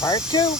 Part two.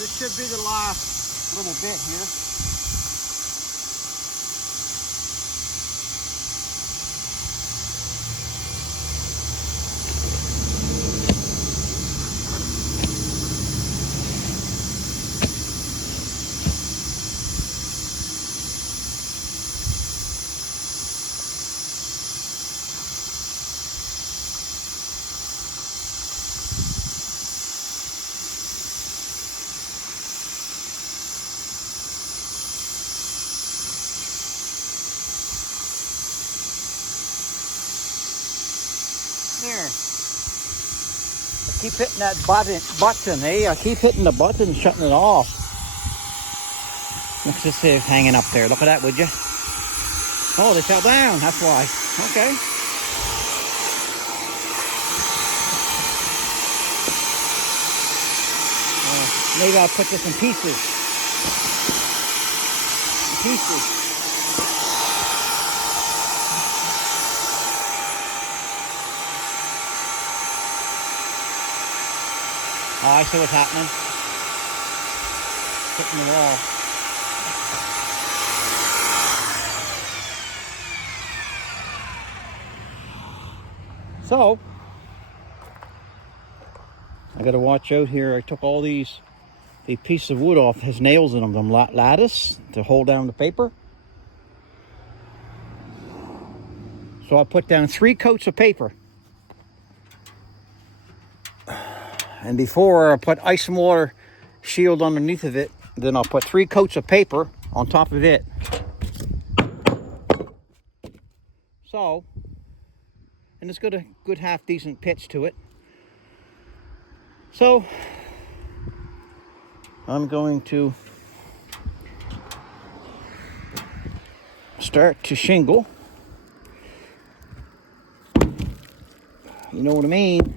This should be the last little bit here. There. I keep hitting that button, eh? I keep hitting the button, shutting it off. Let's just see it's hanging up there. Look at that, would you? Oh, they fell down. That's why. Okay. Maybe I'll put this in pieces. Oh, I see what's happening. Hitting the wall. So, I got to watch out here. I took all these pieces of wood off. It has nails in them. Them lattice to hold down the paper. So I put down 3 coats of paper. And before I put ice and water shield underneath of it, then I'll put 3 coats of paper on top of it. So, and it's got a good half decent pitch to it. So, I'm going to start to shingle. You know what I mean?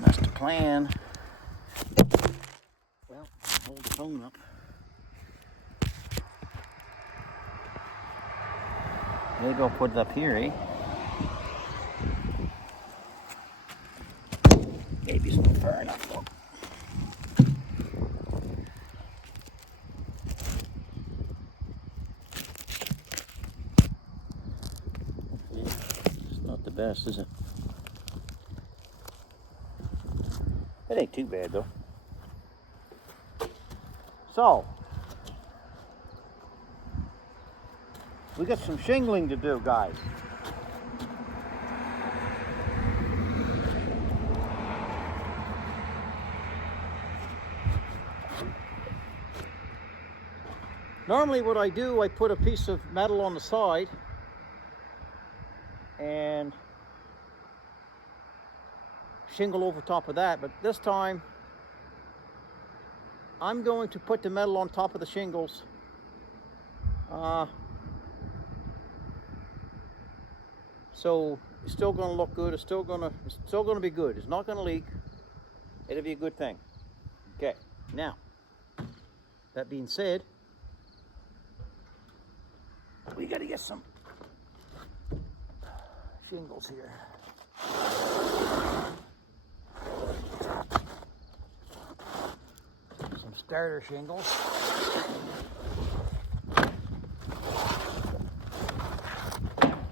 That's the plan. Well, hold the phone up. Maybe I'll put it up here, eh? Maybe it's not far enough though. best, is it? It ain't too bad though. So, we got some shingling to do, guys. Normally what I do, I put a piece of metal on the side and shingle over top of that, but this time I'm going to put the metal on top of the shingles. So it's still going to look good. It's still going to be good. It's not going to leak. It'll be a good thing. Okay. Now, that being said, we got to get some shingles here. Some starter shingles.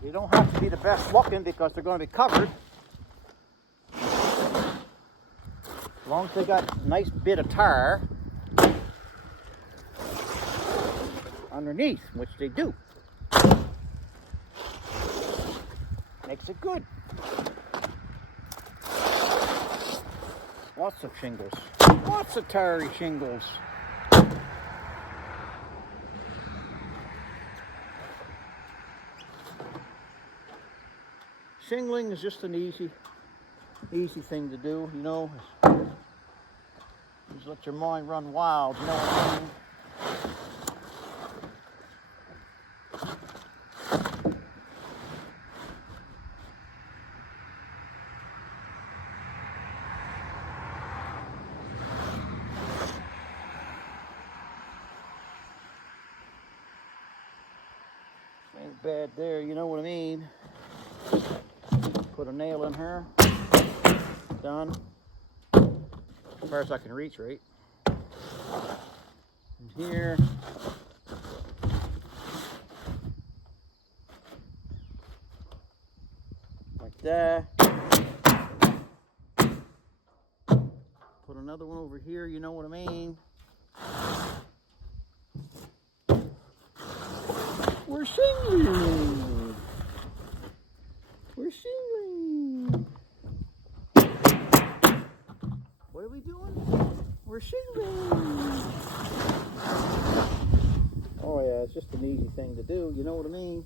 You don't have to be the best looking because they're going to be covered. As long as they got a nice bit of tar underneath, which they do. Makes it good. Lots of shingles. Lots of tarry shingles. Shingling is just an easy thing to do, you know. Just let your mind run wild, you know what I mean? Ain't bad there, you know what I mean? Put a nail in her. Done. As far as I can reach, right? And here. Like that. Put another one over here, you know what I mean? We're shingling. We're shingling. What are we doing? We're shingling. Oh yeah, it's just an easy thing to do, you know what I mean?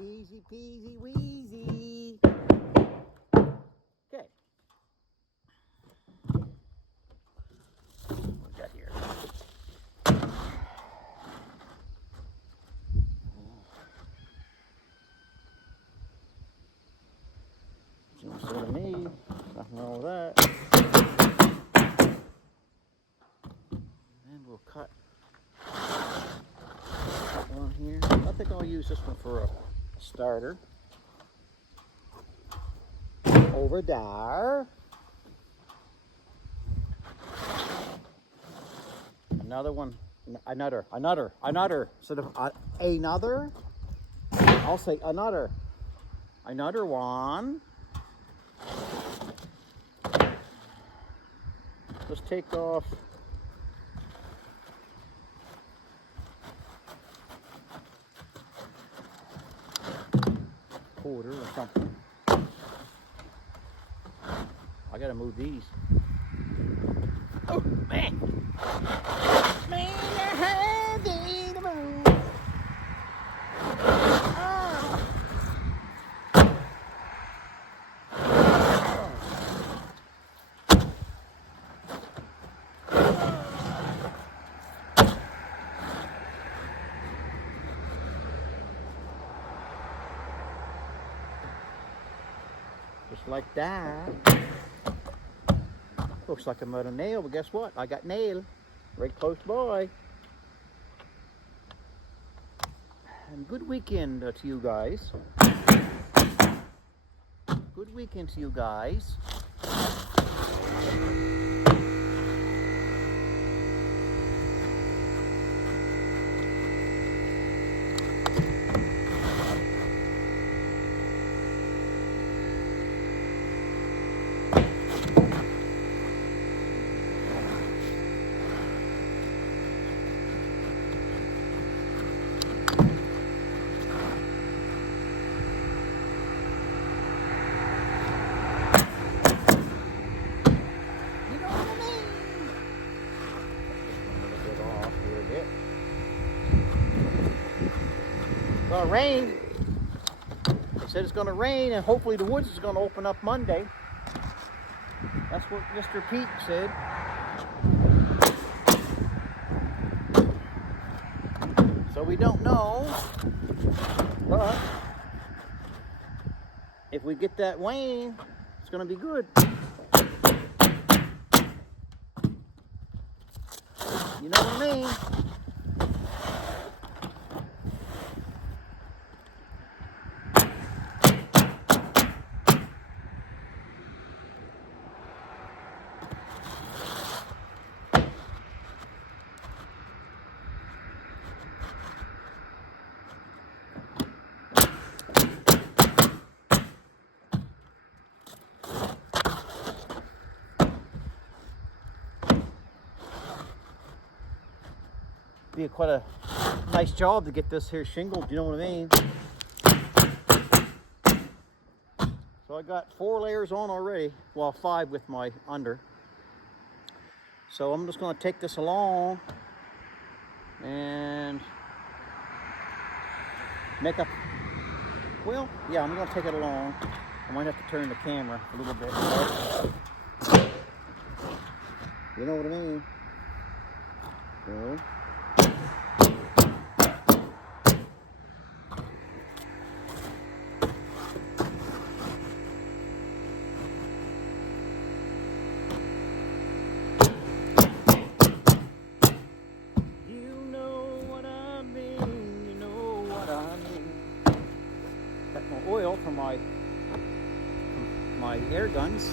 Easy peasy weezy. Okay. What we got here? Seems what I need. Nothing wrong with that. And we'll cut one here. I think I'll use this one for a starter. Over there. Another one. Another. Instead of another, I'll say another. Another one. Let's take off quarter or something. I gotta move these. Oh man! Man, I had to move. Just like that. Looks like I'm out of nail, but guess what? I got nail right close by. And good weekend to you guys. Good weekend to you guys. gonna rain. They said it's gonna rain, and hopefully the woods is gonna open up Monday. That's what Mr. Pete said. So we don't know, but if we get that rain, it's gonna be good. You know what I mean? Be quite a nice job to get this here shingled, you know what I mean? So I got 4 layers on already, well 5 with my under. So I'm just going to take this along and make up, well, yeah, I'm going to take it along. I might have to turn the camera a little bit. You know what I mean? So, oil from my air guns.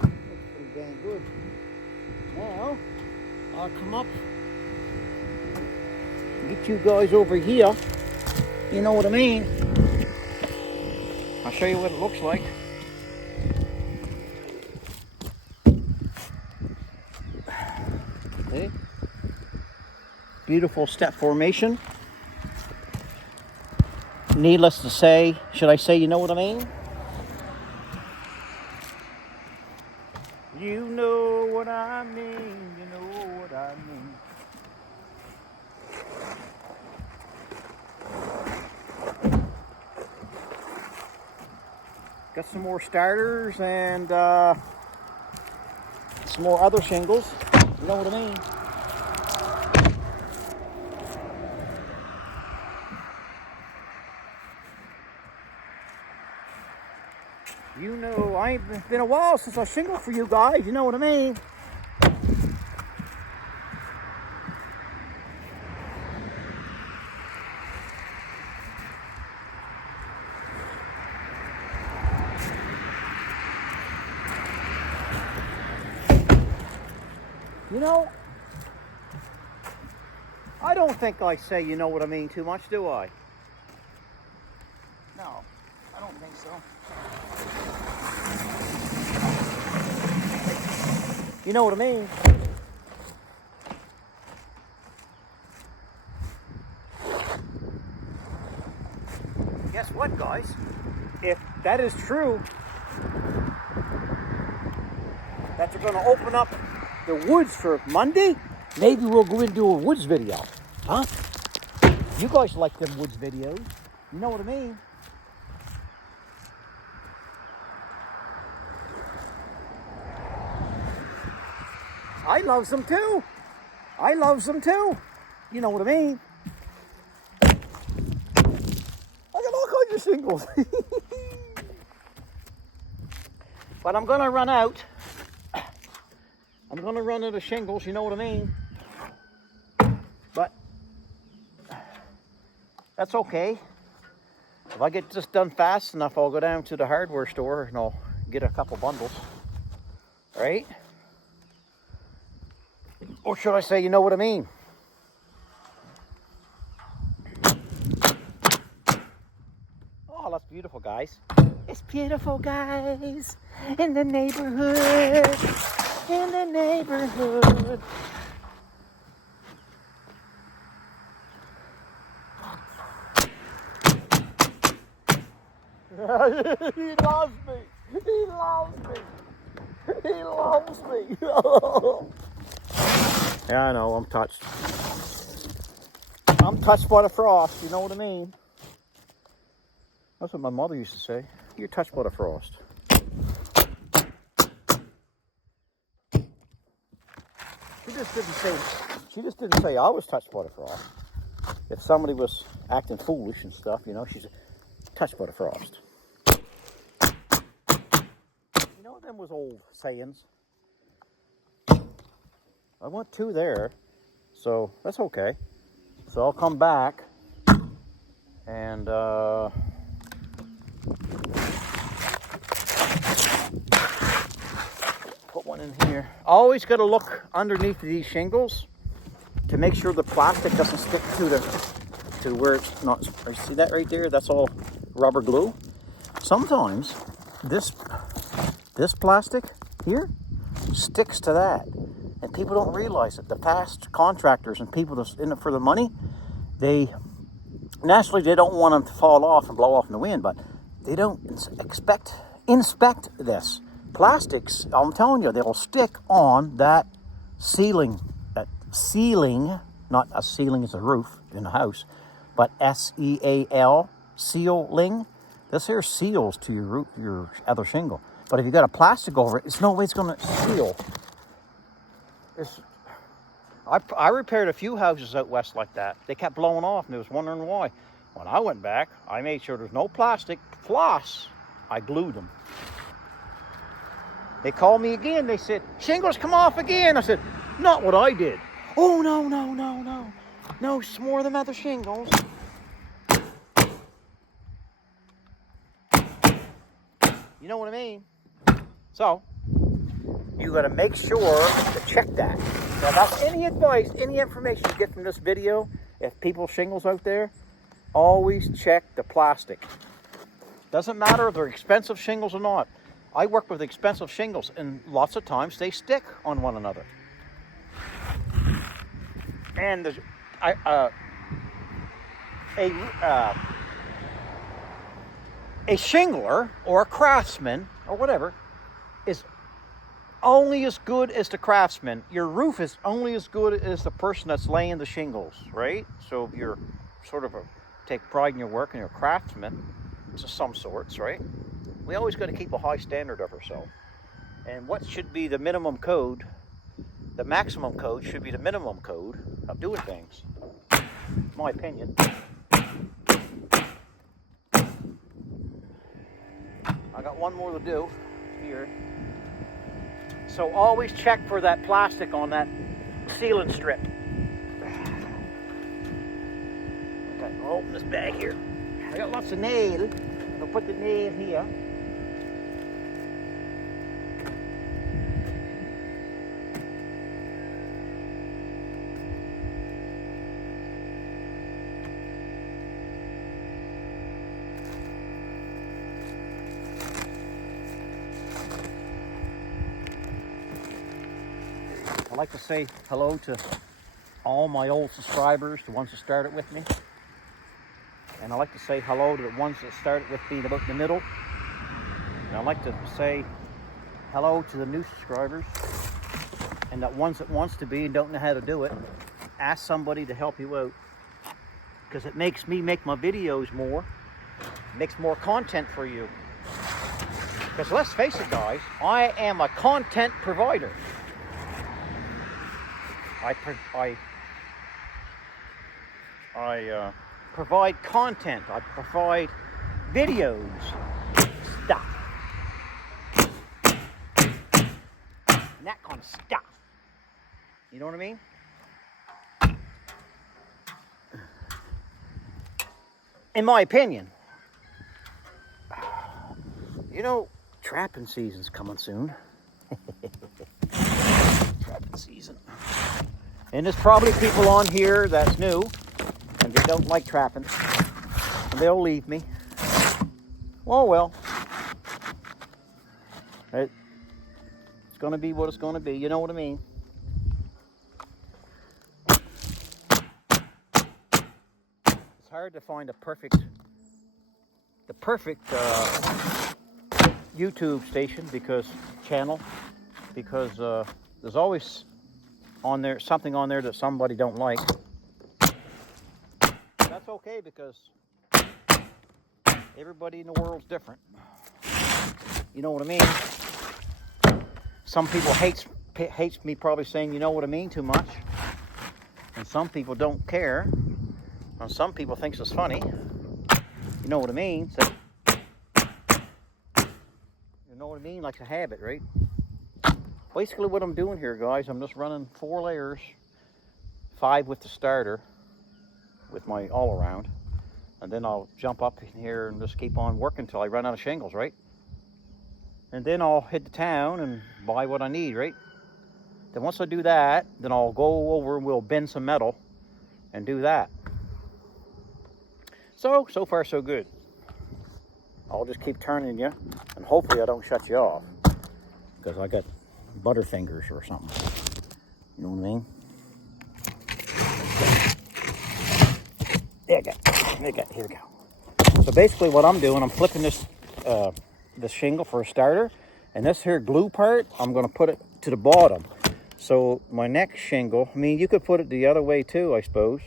Looks pretty dang good. Now I'll come up. Get you guys over here, you know what I mean? I'll show you what it looks like. Okay. Beautiful step formation. Needless to say, should I say you know what I mean? You know what I mean, you know what I mean. Got some more starters and some more other shingles. You know what I mean? You know, it's been a while since I shingled for you guys. You know what I mean? You know, I don't think I say you know what I mean too much, do I? No, I don't think so. You know what I mean? Guess what, guys? If that is true, that they're going to open up the woods for Monday, maybe we'll go and do a woods video. Huh? You guys like them woods videos. You know what I mean? I love them too. I love them too. You know what I mean? I got all kinds of shingles. But I'm going to run out. I'm going to run out of shingles, you know what I mean? But that's okay. If I get this done fast enough, I'll go down to the hardware store and I'll get a couple bundles. Right? Or should I say, you know what I mean? Oh, that's beautiful, guys. It's beautiful, guys, in the neighborhood. in the neighborhood. He loves me. He loves me. He loves me. Yeah, I know, I'm touched. I'm touched by the frost, you know what I mean? That's what my mother used to say. You're touched by the frost. She just didn't say I was touched by the frost. If somebody was acting foolish and stuff, you know, she's touched by the frost. You know, them was old sayings. I want 2 there, so that's okay. So I'll come back and put one in here. Always got to look underneath these shingles to make sure the plastic doesn't stick to where it's not. You see that right there? That's all rubber glue. Sometimes this plastic here sticks to that, and people don't realize it. The past contractors and people that's in it for the money, they naturally they don't want them to fall off and blow off in the wind, but they don't inspect this. Plastics, I'm telling you, they'll stick on that ceiling. That ceiling, not a ceiling is a roof in a house, but S-E-A-L, sealing. This here seals to your roof, your other shingle. But if you got a plastic over it, there's no way it's going to seal. I repaired a few houses out west like that. They kept blowing off, and I was wondering why. When I went back, I made sure there's no plastic. Plus, I glued them. They called me again. They said, shingles come off again. I said, not what I did. Oh, no. No, some more of them other shingles. You know what I mean? So, you got to make sure to check that. Now, that's any advice, any information you get from this video, if people shingles out there, always check the plastic. Doesn't matter if they're expensive shingles or not. I work with expensive shingles, and lots of times they stick on one another. And there's a shingler or a craftsman or whatever is only as good as the craftsman. Your roof is only as good as the person that's laying the shingles, right? So if you're sort of take pride in your work and you're a craftsman to some sorts, right? We always got to keep a high standard of ourselves. And what should be the minimum code, the maximum code should be the minimum code of doing things. My opinion. I got one more to do here. So always check for that plastic on that sealing strip. Okay, I'll open this bag here. I got lots of nail. I'll put the nail here. I'd like to say hello to all my old subscribers, the ones that started with me. And I'd like to say hello to the ones that started with me about in the middle. And I'd like to say hello to the new subscribers. And the ones that wants to be and don't know how to do it, ask somebody to help you out. Because it makes me make my videos more. It makes more content for you. Because let's face it, guys, I am a content provider. I provide content. I provide videos, stuff, and that kind of stuff. You know what I mean? In my opinion. You know, trapping season's coming soon. Trapping season. And there's probably people on here that's new and they don't like trapping. And they'll leave me. Oh well. It's gonna be what it's gonna be. You know what I mean? It's hard to find the perfect YouTube station channel because there's always something on there that somebody don't like. That's okay because everybody in the world's different. You know what I mean? Some people hates me probably saying you know what I mean too much, and some people don't care, and some people thinks it's funny. You know what I mean? So, you know what I mean? Like a habit, right? Basically what I'm doing here, guys, I'm just running 4 layers, 5 with the starter, with my all-around, and then I'll jump up in here and just keep on working until I run out of shingles, right? And then I'll hit the town and buy what I need, right? Then once I do that, then I'll go over and we'll bend some metal and do that. So far so good. I'll just keep turning you, and hopefully I don't shut you off, because I got butterfingers or something. You know what I mean? There we go. Here we go. So basically what I'm doing, I'm flipping this shingle for a starter, and this here glue part, I'm going to put it to the bottom. So my next shingle, I mean, you could put it the other way too, I suppose.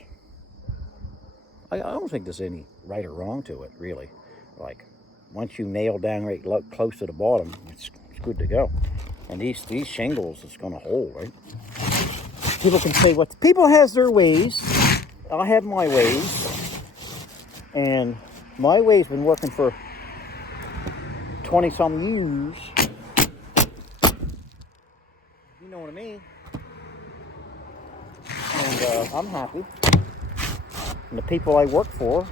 I don't think there's any right or wrong to it, really. Like, once you nail down right close to the bottom, it's good to go. And these shingles, it's going to hold, right? People can say what people has their ways. I have my ways, and my way's been working for 20-some years. You know what I mean? And I'm happy. And the people I work for,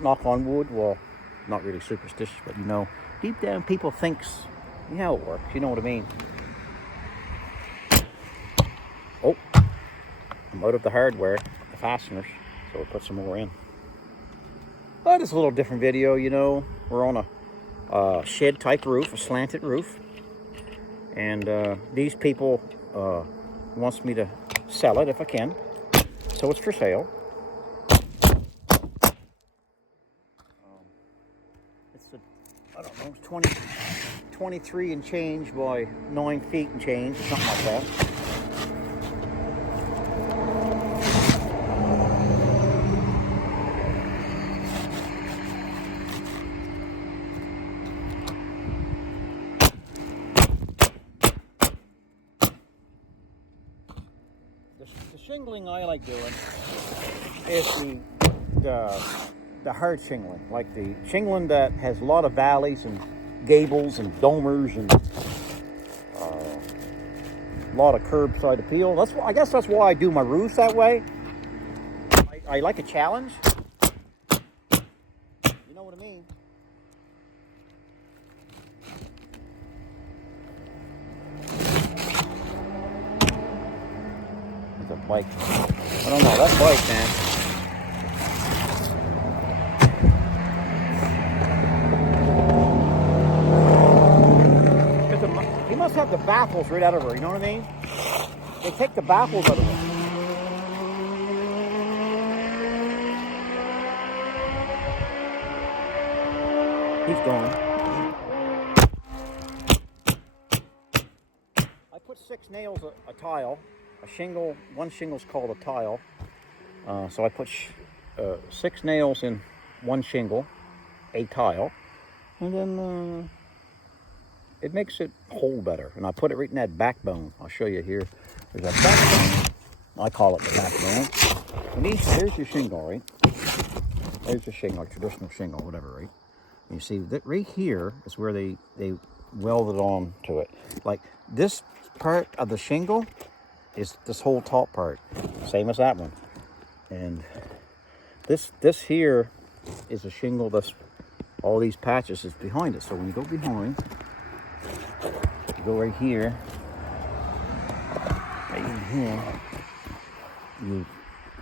knock on wood, well, not really superstitious, but you know, deep down people thinks, you know how it works, you know what I mean? Oh, I'm out of the hardware, the fasteners, so we'll put some more in. But it's a little different video, you know. We're on a shed type roof, a slanted roof. And these people wants me to sell it if I can. So it's for sale. I don't know, it's 23 and change by 9 feet and change, or something like that. The shingling I like doing is the hard shingling, like the shingling that has a lot of valleys and gables and domers and a lot of curbside appeal. I guess that's why I do my roofs that way. I like a challenge. You know what I mean? It's a bike. I don't know, that bike, man. He must have the baffles right out of her, you know what I mean? They take the baffles out of her. He's going. I put 6 nails a tile. A shingle, one shingle's called a tile. So I put 6 nails in one shingle, a tile, and then it makes it hold better. And I put it right in that backbone. I'll show you here. There's a backbone. I call it the backbone. And here's your shingle, right? There's your shingle, traditional shingle, whatever, right? And you see that right here is where they welded on to it. Like this part of the shingle is this whole top part, same as that one. And this here is a shingle that's all these patches is behind it. So when you go behind, you go right here, right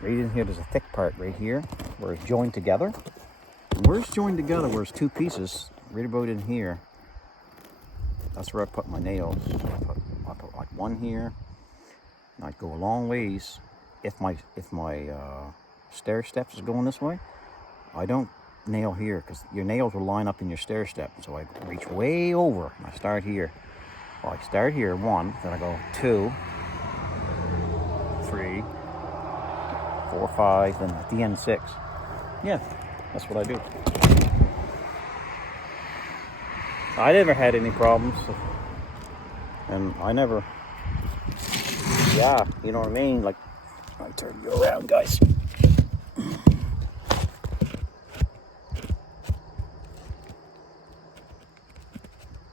in here, there's a thick part right here where it's joined together. And where it's joined together, where it's 2 pieces, right about in here, that's where I put my nails. one here. And I'd go a long ways. If my stair steps is going this way, I don't nail here because your nails will line up in your stair step. So I reach way over and I start here. Well, I start here, 1, then I go 2, 3, 4, 5, then at the end 6. Yeah, that's what I do. I never had any problems, and I never, yeah, you know what I mean? Like, I'll turn you around, guys.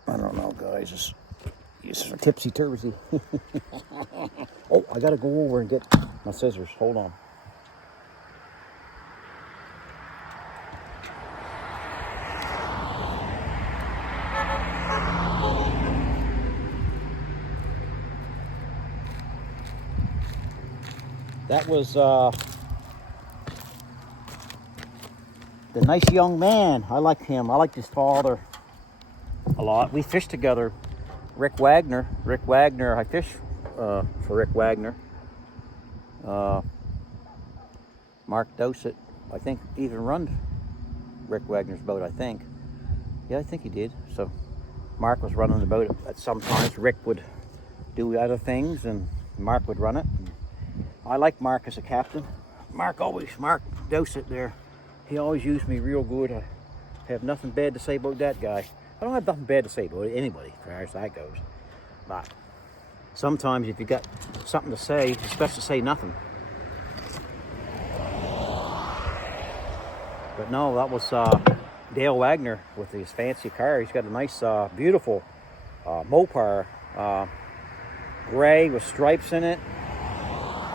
I don't know, guys. This is a tipsy-turvy. Oh, I gotta go over and get my scissors. Hold on. That was the nice young man. I like him. I like his father a lot. We fished together. Rick Wagner, I fish for Rick Wagner. Mark Dosett, I think, even run Rick Wagner's boat, I think. Yeah, I think he did. So Mark was running the boat at some times. Rick would do other things and Mark would run it. I like Mark as a captain. Mark Dosett there, he always used me real good. I have nothing bad to say about that guy. I don't have nothing bad to say about anybody, as far as that goes. But sometimes if you got something to say, it's best to say nothing. But no, that was Dale Wagner with his fancy car. He's got a nice, beautiful Mopar, gray with stripes in it.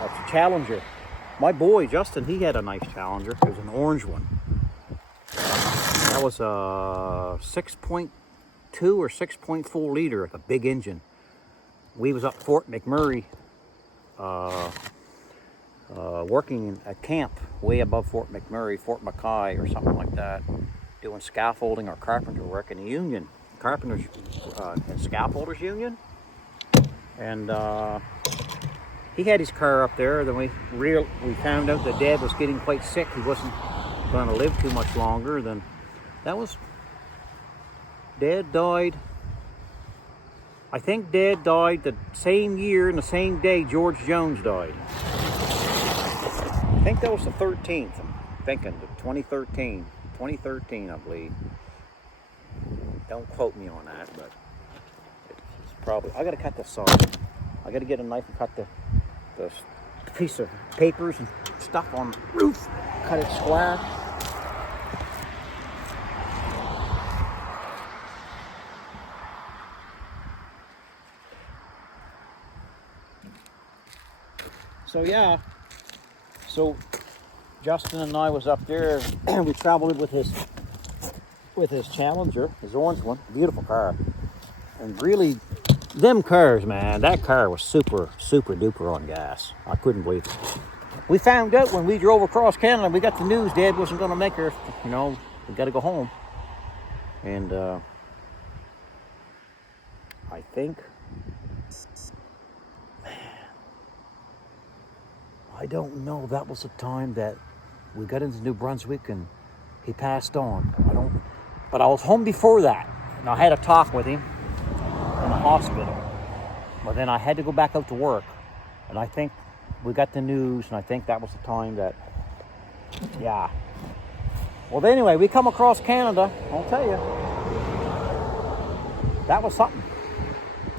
It's a Challenger. My boy Justin, he had a nice Challenger. It was an orange one. That was a 6.2 or 6.4 liter, a big engine. We was up Fort McMurray, working at camp way above Fort McMurray, Fort Mackay or something like that, doing scaffolding or carpenter work in a union, carpenters and scaffolders union. And he had his car up there. Then we found out that Dad was getting quite sick. He wasn't going to live too much longer. Then Dad died. I think Dad died the same year and the same day George Jones died. I think that was the 13th. I'm thinking, 2013. 2013, I believe. Don't quote me on that, but it's probably. I got to cut this off. I got to get a knife and cut the piece of papers and stuff on the roof. Cut it square. So yeah, so Justin and I was up there and we traveled with his Challenger, his orange one, beautiful car. And really, them cars, man, that car was super, super duper on gas. I couldn't believe it. We found out when we drove across Canada, we got the news Dad wasn't going to make her, we got to go home. And I think, I don't know, that was the time that we got into New Brunswick and he passed on. But I was home before that, and I had a talk with him in the hospital. But then I had to go back out to work, and I think we got the news, and I think that was the time that, yeah. Well, anyway, we come across Canada, I'll tell you. That was something.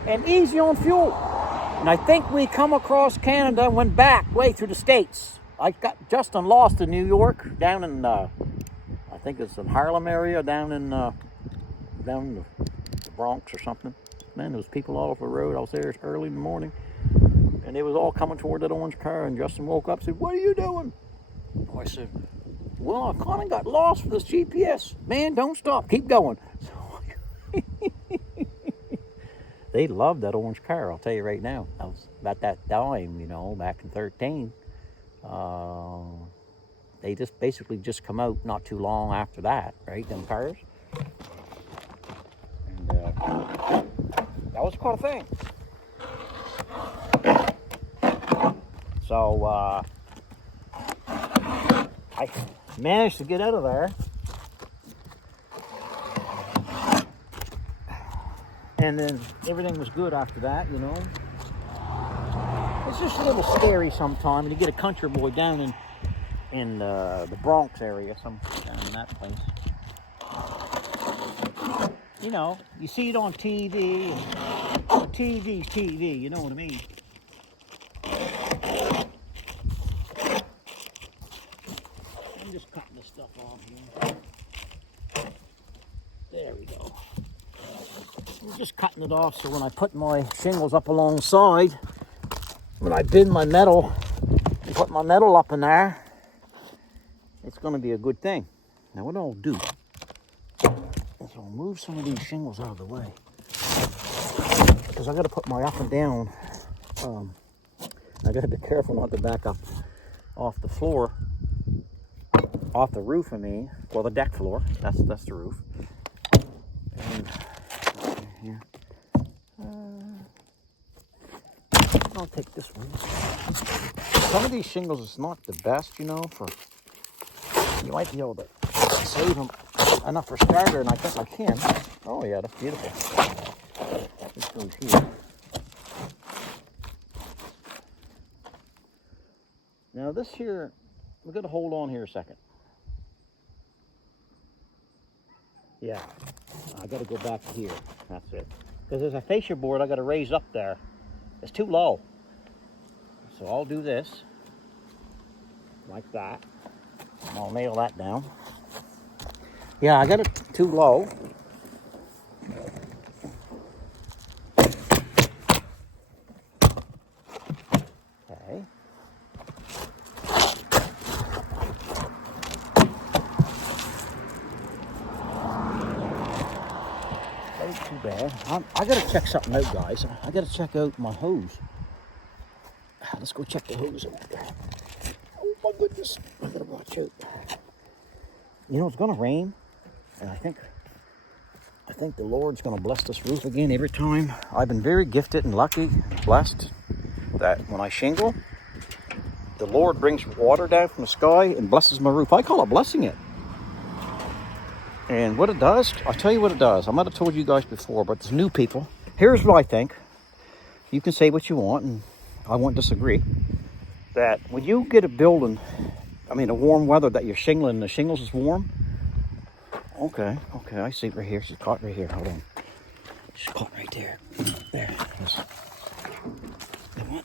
And easy on fuel. And I think we come across Canada and went back way through the States. I got Justin lost in New York, down in, I think it's in Harlem area, down in the Bronx or something. Man, there was people all over the road. I was there early in the morning. And they was all coming toward that orange car. And Justin woke up and said, "What are you doing?" I said, "Well, I kind of got lost with this GPS." "Man, don't stop. Keep going." So they loved that orange car, I'll tell you right now. That was about that time, back in 13. They just basically just come out not too long after that, right, them cars. And that was quite a thing. So I managed to get out of there. And then everything was good after that, you know. It's just a little scary sometimes. You get a country boy down in the Bronx area, down in that place. You know, you see it on TV, and TV's TV, you know what I mean. I'm just cutting this stuff off here. There we go. I'm just cutting it off so when I put my shingles up alongside, when I bend my metal and put my metal up in there, it's going to be a good thing. Now what I'll do is I'll move some of these shingles out of the way, because I got to put my up and down. I got to be careful not to back up off the floor, off the roof. I mean, well, the deck floor. That's the roof. And here, I'll take this one. Some of these shingles is not the best, you know. You might be able to save them enough for starter, and I think I can. Oh yeah, that's beautiful. This goes here. Now this here, we're gonna hold on here a second. Yeah, I gotta go back to here. That's it. Because there's a fascia board I gotta raise up there. It's too low. So I'll do this, like that. And I'll nail that down. Yeah, I got it too low. Okay. Ain't too bad. I gotta check something out, guys. I gotta check out my hose. Let's go check the hose out there. Oh my goodness, I gotta watch out. You know, it's gonna rain, and I think the Lord's gonna bless this roof again every time. I've been very gifted and lucky, blessed, that when I shingle, the Lord brings water down from the sky and blesses my roof. I call it blessing it. And what it does, I'll tell you what it does. I might have told you guys before, but there's new people. Here's what I think. You can say what you want, and I won't disagree. That when you get a building, I mean, a warm weather that you're shingling, the shingles is warm. Okay, I see it right here. She's caught right here. Hold on. She's caught right there. There.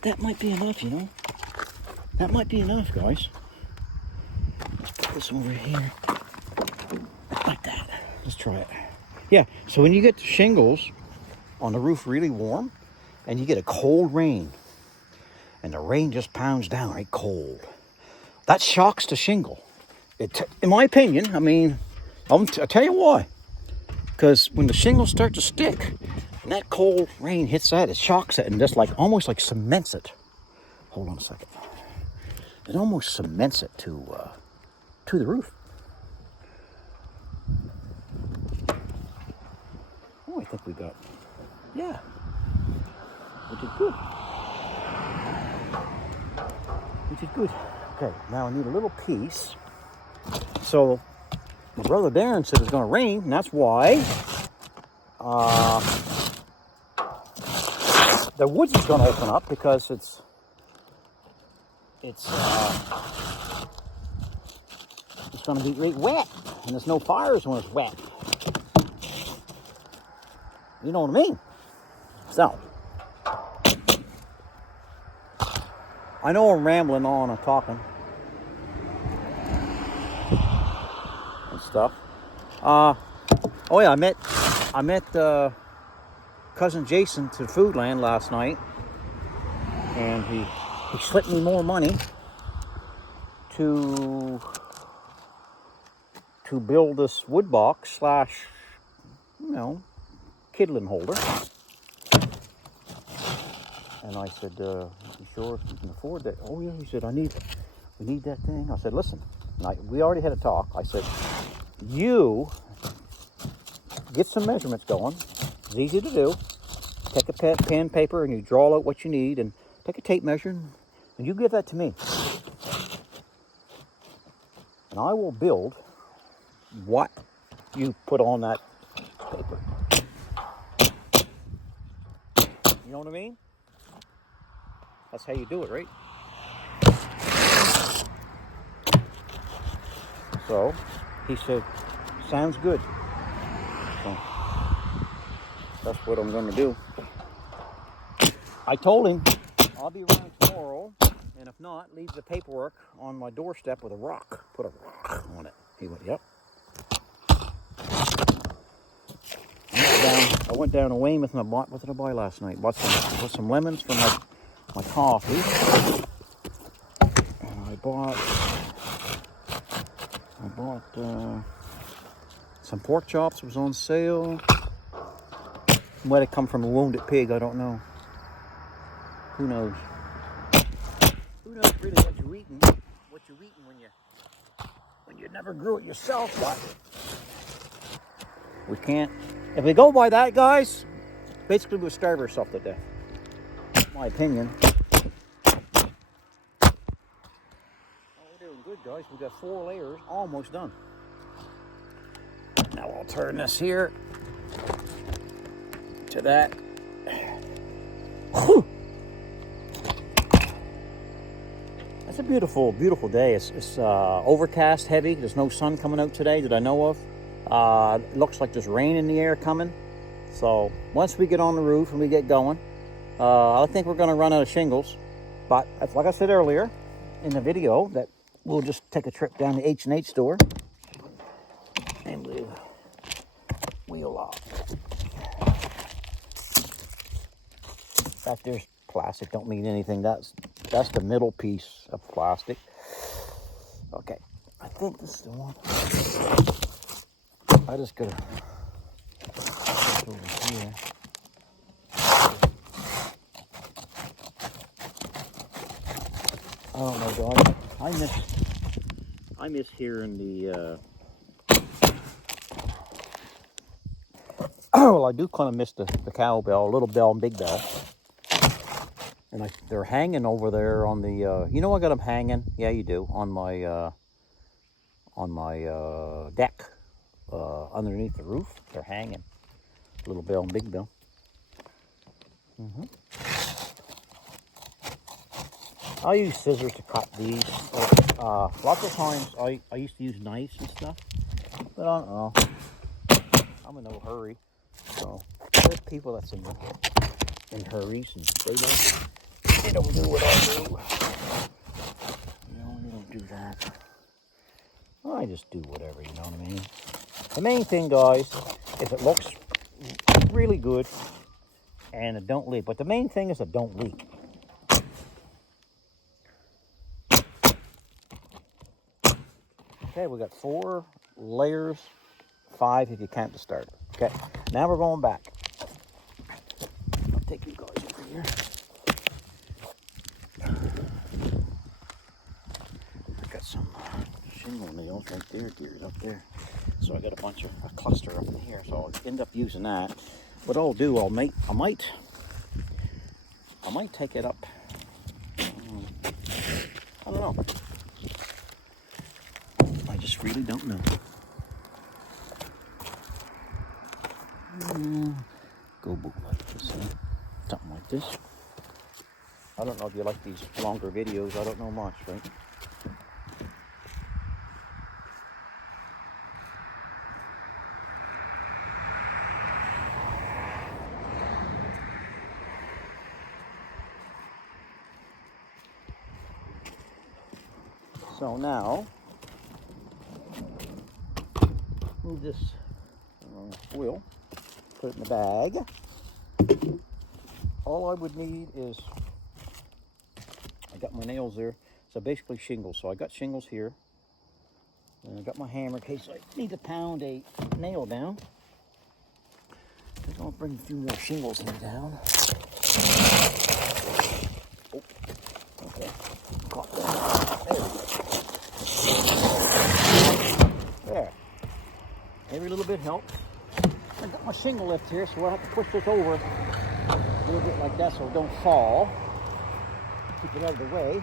That might be enough, you know. That might be enough, guys. Let's put this over here. Like that. Let's try it. Yeah, so when you get the shingles on the roof really warm, and you get a cold rain, and the rain just pounds down right cold, that shocks the shingle. In my opinion, I mean, I'll tell you why. Because when the shingles start to stick, and that cold rain hits that, it shocks it and just like almost like cements it. Hold on a second. It almost cements it to the roof. Oh, I think we got, yeah, we did good. We did good. Okay, now I need a little piece. So my brother Darren said it's going to rain, and that's why the woods is going to open up, because it's going to be really wet, and there's no fires when it's wet. You know what I mean? So I know I'm rambling on and talking and stuff. Oh yeah, I met cousin Jason to Foodland last night, and he slipped me more money to build this wood box / kindling holder. And I said, you sure you can afford that? Oh yeah, he said, we need that thing. I said, listen, we already had a talk. I said, you get some measurements going. It's easy to do. Take a pen, paper, and you draw out what you need, and take a tape measure and And you give that to me. And I will build what you put on that paper. You know what I mean? That's how you do it, right? So he said, sounds good. So that's what I'm going to do. I told him I'll be around tomorrow, and if not, leave the paperwork on my doorstep with a rock. Put a rock on it. He went, yep. I went down to Weymouth and I bought, what did I buy last night? Bought some lemons for my coffee. And I bought some pork chops. Was on sale. Might have come from a wounded pig, I don't know. Who knows? Who knows really what you're eating when you never grew it yourself, but we can't. If we go by that, guys, basically we'll starve ourselves to death. My opinion. Oh, we're doing good, guys. We got 4 layers almost done. Now I'll turn this here to that. Whew. It's a beautiful, beautiful day. It's overcast, heavy. There's no sun coming out today that I know of. It looks like there's rain in the air coming. So once we get on the roof and we get going, I think we're going to run out of shingles. But like I said earlier in the video, that we'll just take a trip down to H&H store and we'll back there's plastic. Don't mean anything. That's the middle piece of plastic. Okay, I think this is the one. I just gotta put it over here. I don't know, guys. I miss hearing the. Well, I do kind of miss the cowbell, little bell and big bell. And they're hanging over there on the, you know I got them hanging? Yeah, you do. On my deck, underneath the roof. They're hanging. Little bell and big bell. I use scissors to cut these. Lots of times I used to use knives and stuff. But I don't know. I'm in no hurry. So there's people that's in hurries and they don't do what I do. They don't do that. I just do whatever, you know what I mean? The main thing, guys, is it looks really good and it don't leak. But the main thing is it don't leak. Okay, we got 4 layers, 5 if you count the starter. Okay, now we're going back. I'll take you guys over here. I got some shingle nails right there, geared up there. So I got a cluster up in here. So I'll end up using that. What I'll do, I might take it up. I don't know. I just really don't know. Go book like this, something like this. I don't know if you like these longer videos. I don't know much, right? So now, move this wheel, put it in the bag. All I would need is, I got my nails there, so basically shingles. So I got shingles here, and I got my hammer in case I need to pound a nail down. I'll bring a few more shingles in down. Oh, okay, caught that. There we go. There. Every little bit helps. I got my shingle lift here, so I'll have to push this over a little bit like that so it don't fall. Keep it out of the way.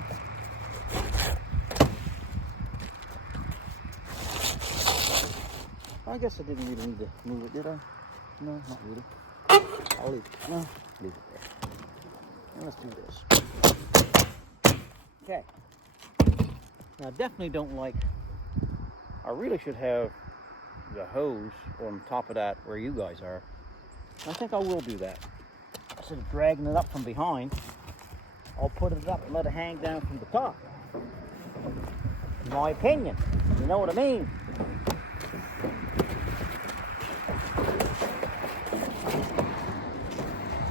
I guess I didn't really need to move it, did I? No, not really. I'll leave it. No, leave it there. And let's do this. Okay. Now, I definitely don't like, I really should have the hose on top of that where you guys are. I think I will do that. Instead of dragging it up from behind, I'll put it up and let it hang down from the top. In my opinion. You know what I mean?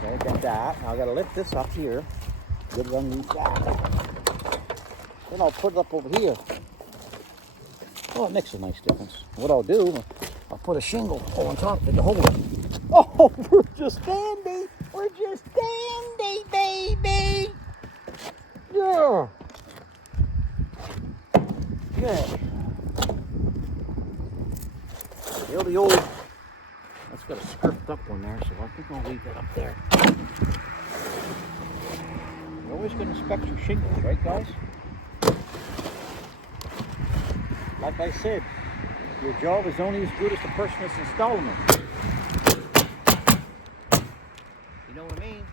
Okay, got that. Now I gotta lift this up here. Get it underneath that. Then I'll put it up over here. Oh, it makes a nice difference. What I'll do, I'll put a shingle on top of it to hold it. Oh, we're just dandy. We're just dandy, baby. Yeah. Okay. The old, that's got a script up one there, so I think I'll leave that up there. You're always going to inspect your shingles, right, guys? Like I said, your job is only as good as the person that's installing it. You know what I mean?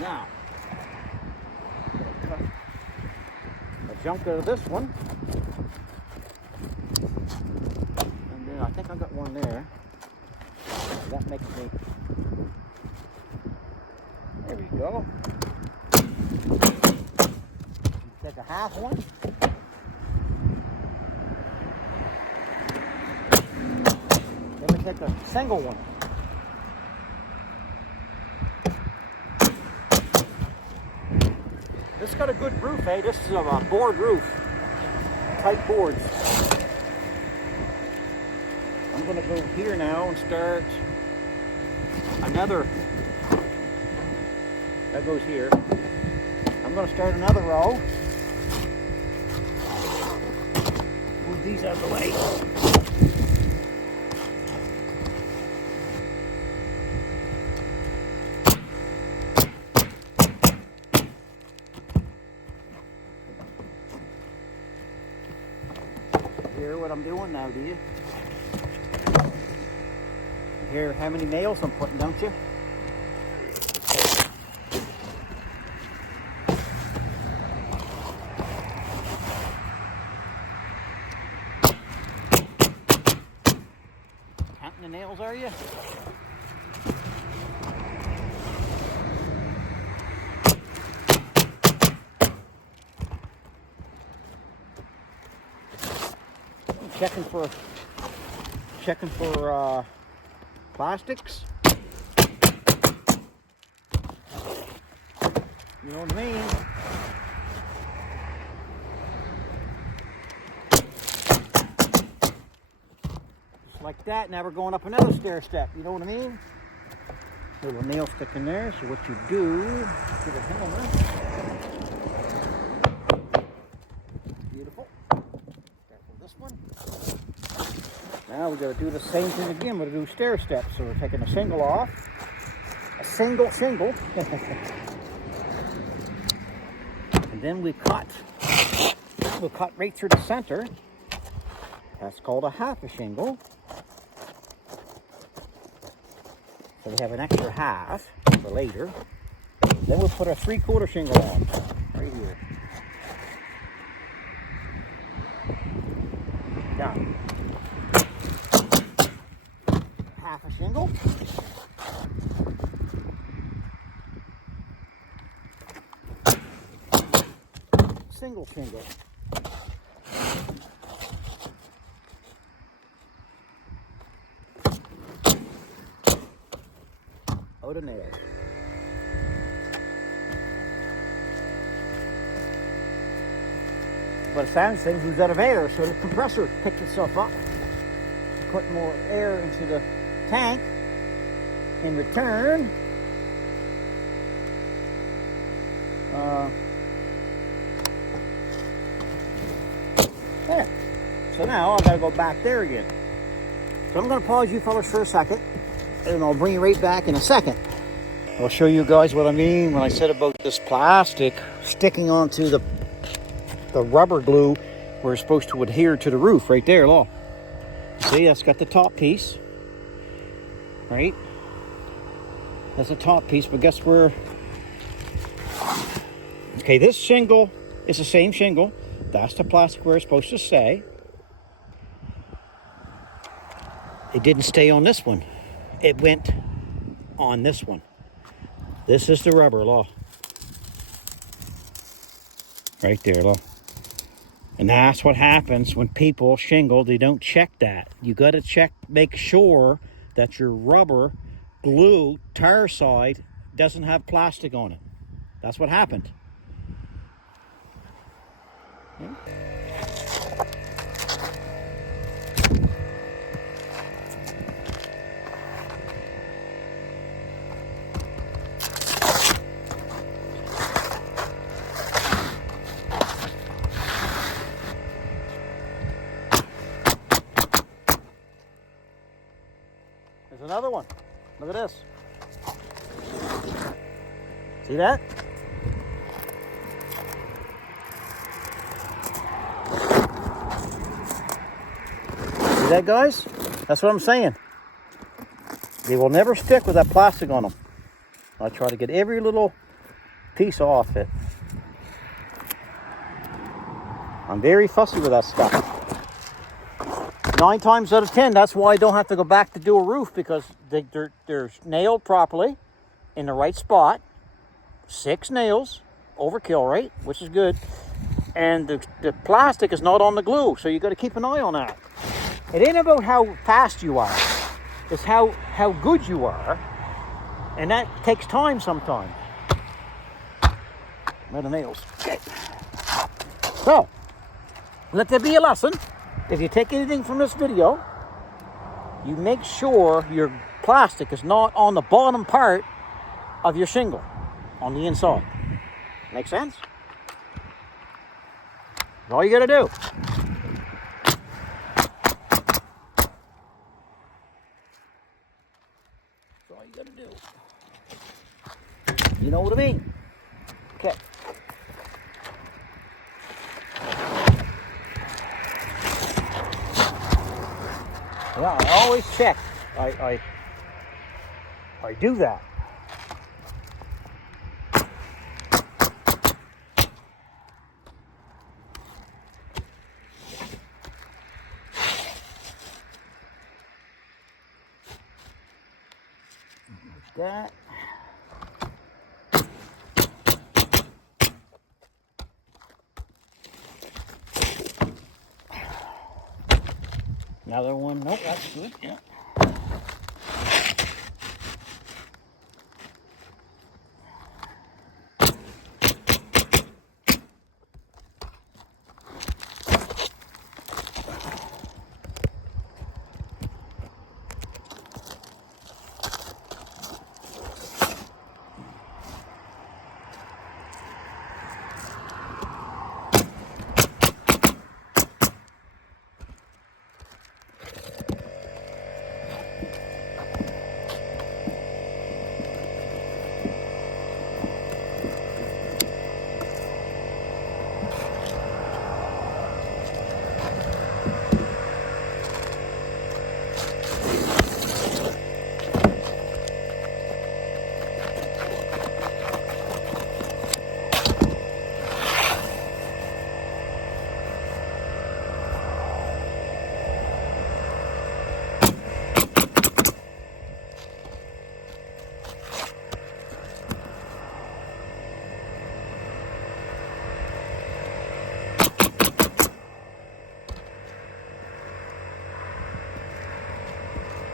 Now, cut a junk out of this one. And then I think I got one there. That makes me, there we go. Take a half one. Then we take a single one. This has got a good roof, eh? This is a board roof. Tight boards. I'm going to go here now and start another. That goes here. I'm going to start another row. Move these out of the way. Hear what I'm doing now, do you? Hear how many nails I'm putting, don't you? Counting the nails, are you? Checking for plastics. You know what I mean? Just like that. Now we're going up another stair step. You know what I mean? Little nail stick in there. So what you do, get a hammer. Beautiful. Careful this one. Now we got to do the same thing again. We're going to do stair steps. So we're taking a shingle off. A single shingle. And then we cut. We'll cut right through the center. That's called a half a shingle. So we have an extra half for later. Then we'll put a 3/4 shingle on. Right here. Done. Half a shingle. Single shingle. Out of nails. But it sounds things was out of air, so the compressor picked itself up. Put more air into the tank. In return, there. So now I've got to go back there again. So I'm going to pause you fellas for a second. and I'll bring you right back in a second. I'll show you guys what I mean when I said about this plastic sticking onto the rubber glue where it's supposed to adhere to the roof right there. Look. See, that's got the top piece, right? That's the top piece, but guess where? Okay, this shingle is the same shingle. That's the plastic where it's supposed to stay. It didn't stay on this one. It went on this one. This is the rubber, law. Right there, law. And that's what happens when people shingle. They don't check that. You got to check, make sure that your rubber glue tire side doesn't have plastic on it. That's what happened. Yeah. There's another one. Look at this. See that? See that, guys? That's what I'm saying. They will never stick with that plastic on them. I try to get every little piece off it. I'm very fussy with that stuff. 9 times out of 10, that's why I don't have to go back to do a roof, because they're nailed properly in the right spot. 6 nails, overkill, right? Which is good. And the plastic is not on the glue, so you got to keep an eye on that. It ain't about how fast you are. It's how good you are. And that takes time sometimes. Where are the nails? Okay. So, let there be a lesson. If you take anything from this video, you make sure your plastic is not on the bottom part of your shingle, on the inside. Make sense? That's all you gotta do. That's all you gotta do. You know what I mean? Okay. Yeah, I always check. I do that. Like that. Another one. Nope, that's good. Yeah.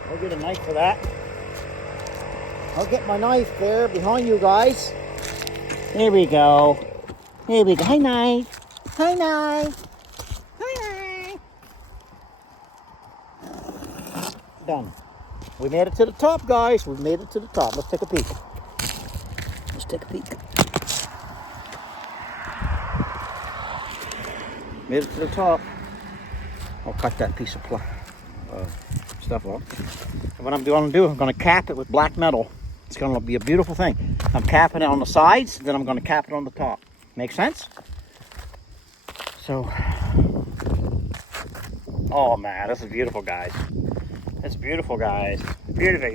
I'll get a knife for that. I'll get my knife there behind you guys. There we go. There we go. Hi, knife. Hi, knife. Hi, knife. Done. We made it to the top, guys. We made it to the top. Let's take a peek. Let's take a peek. Made it to the top. I'll cut that piece of stuff off. And what I'm going to do, I'm going to cap it with black metal. It's going to be a beautiful thing. I'm capping it on the sides, then I'm going to cap it on the top. Make sense? So, oh man, this is beautiful, guys. It's beautiful, guys. Beautiful.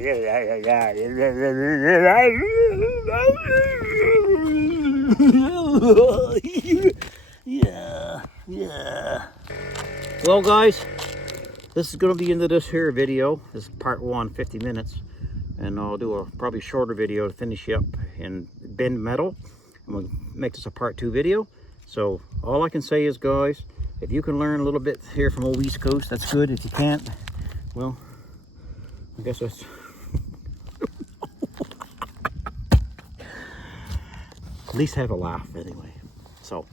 Yeah. Well, guys, this is going to be into this here video. This is part 1, 50 minutes. And I'll do a probably shorter video to finish you up and bend metal. I'm going to make this a part 2 video. So all I can say is, guys, if you can learn a little bit here from old East Coast, that's good. If you can't, well, I guess that's... At least have a laugh anyway. So,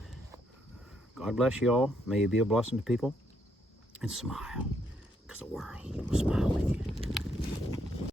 God bless you all. May you be a blessing to people. And smile, because the world will smile with you.